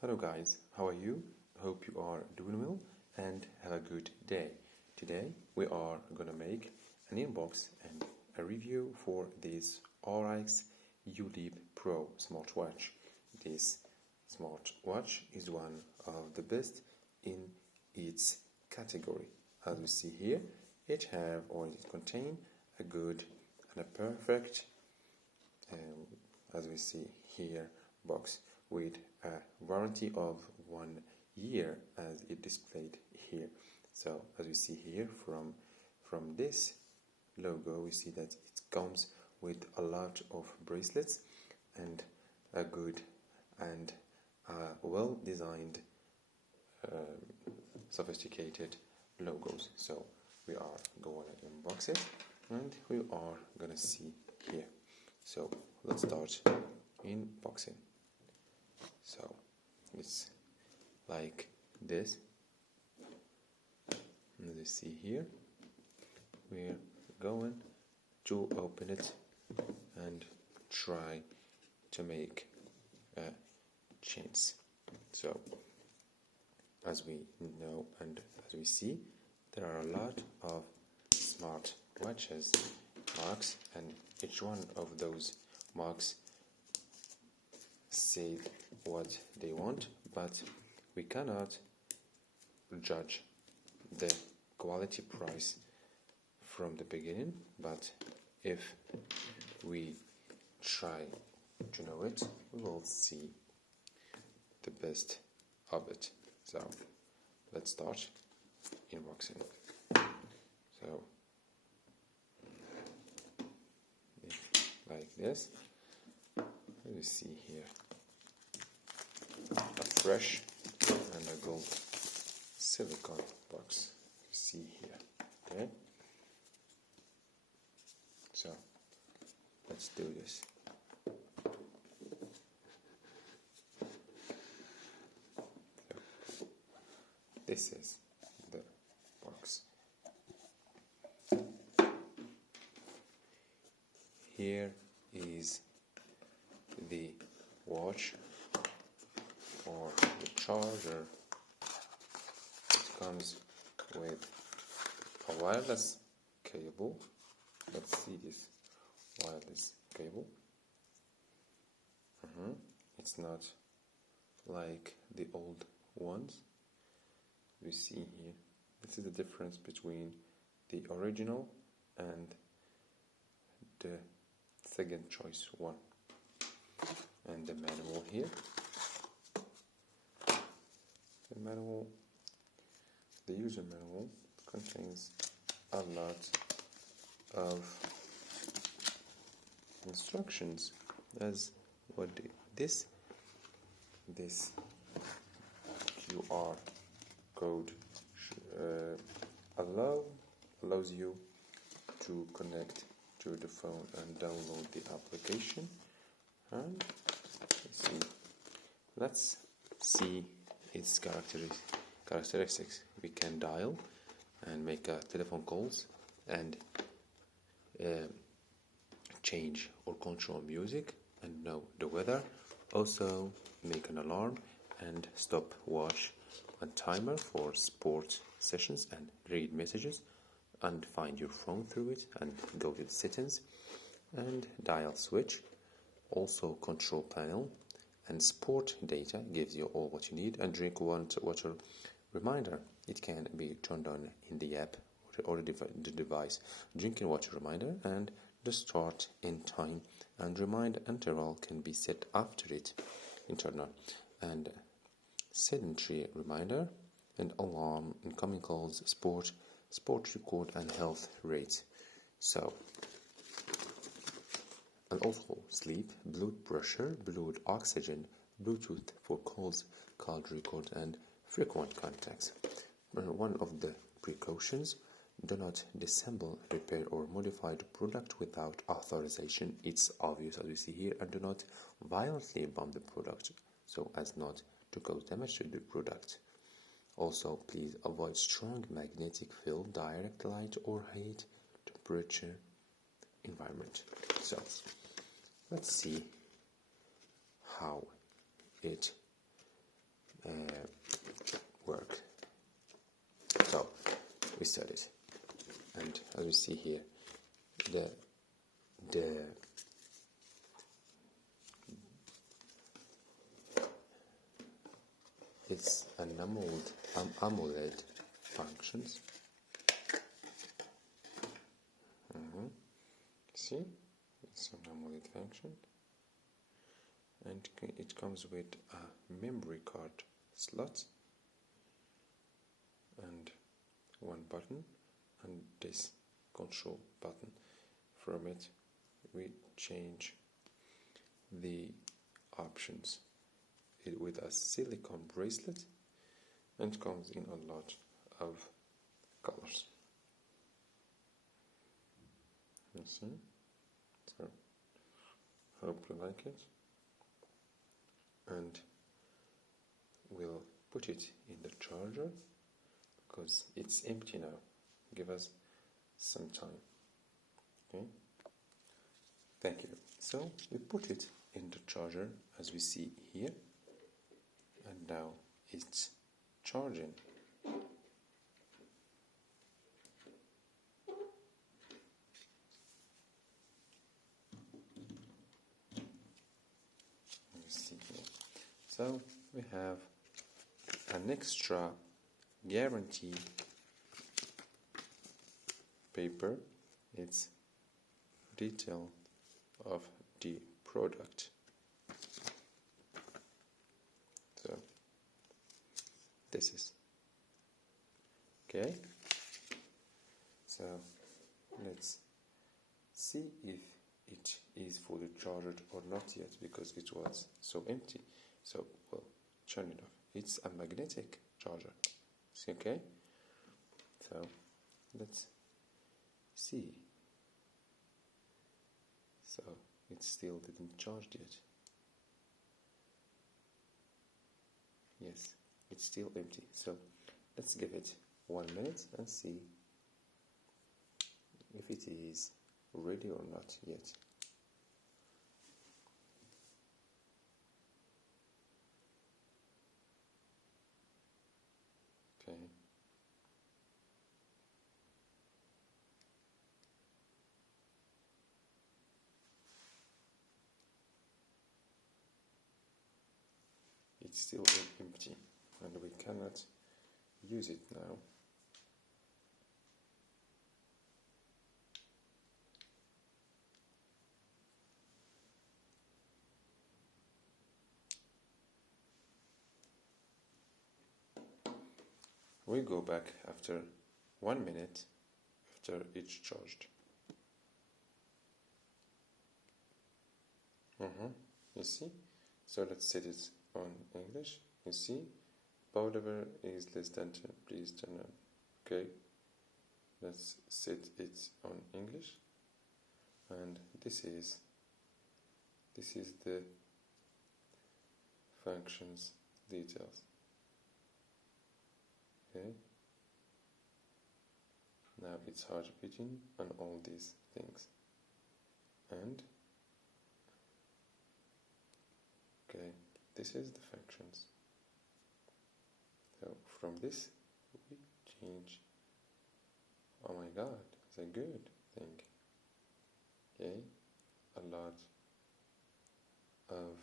Hello guys, how are you? Hope you are doing well and have a good day. Today we are gonna make an unbox and a review for this RX Uleap Pro smartwatch. This smartwatch is one of the best in its category. As we see here, it contains a good and a perfect, as we see here, box with a warranty of 1 year as it displayed here. So as we see here from this logo, we see that it comes with a lot of bracelets and a good and well designed sophisticated logos. So we are going to unbox it and we are gonna see here. So let's start unboxing. So it's like this. As you see here, we're going to open it and try to make a chance. So as we know and as we see, there are a lot of smart watches marks, and each one of those marks say what they want, but we cannot judge the quality price from the beginning. But if we try to know it, we will see the best of it. So let's start unboxing. So like this, as you see here, a fresh and a gold silicone box you see here. Okay, so let's do this. So, this is the box. Here is the watch or the charger. It comes with a wireless cable. Let's see this wireless cable. It's not like the old ones. We see here, this is the difference between the original and the second choice one. And the manual here. The manual, the user manual, contains a lot of instructions as what this QR code allows you to connect to the phone and download the application. And let's see its characteristics. We can dial and make telephone calls and change or control music and know the weather. Also make an alarm and stop watch and timer for sport sessions and read messages and find your phone through it and go to the settings and dial switch. Also control panel and sport data gives you all what you need, and drink water reminder. It can be turned on in the app or the device. Drinking water reminder and the start in time and remind interval can be set after it internal, and sedentary reminder and alarm, incoming calls, sport record and health rate. So, and also sleep, blood pressure, blood oxygen, Bluetooth for calls, call record and frequent contacts. One of the precautions: do not disassemble, repair or modify the product without authorization. It's obvious as we see here. And do not violently bump the product so as not to cause damage to the product. Also, please avoid strong magnetic field, direct light or high temperature environment. So let's see how it we set it. And as we see here, it's an AMOLED functions. See, it's an AMOLED function, and it comes with a memory card slot and one button and this control button. From it we change the options with a silicone bracelet, and comes in a lot of colors. You see? So hope you like it, and we'll put it in the charger because it's empty now. Give us some time. Okay, thank you. So we put it in the charger as we see here, and now it's charging. So we have an extra guarantee paper. It's detail of the product. So this is okay. So let's see if it is fully charged or not yet, because it was so empty. So we'll turn it off. It's a magnetic charger. See, okay? So let's see. So it still didn't charge yet. Yes, it's still empty. So let's give it 1 minute and see if it is ready or not yet. Okay. It's still empty and we cannot use it now. We go back after 1 minute after it's charged. You see? So let's set it on English. You see? Power level is less than 10. Please turn on. Okay. Let's set it on English. And this is the functions details. Okay. Now it's heart beating and all these things. And okay, this is the functions. So from this we change. Oh my god, it's a good thing. Okay, a lot of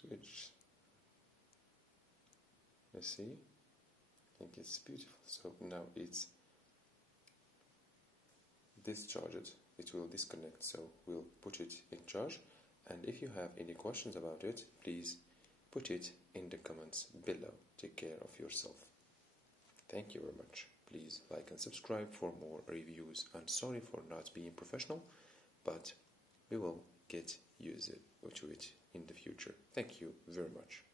switch. You see? I think it's beautiful. So now it's discharged. It will disconnect, so we'll put it in charge. And if you have any questions about it, please put it in the comments below. Take care of yourself. Thank you very much. Please like and subscribe for more reviews. And sorry for not being professional, but we will get used to it in the future. Thank you very much.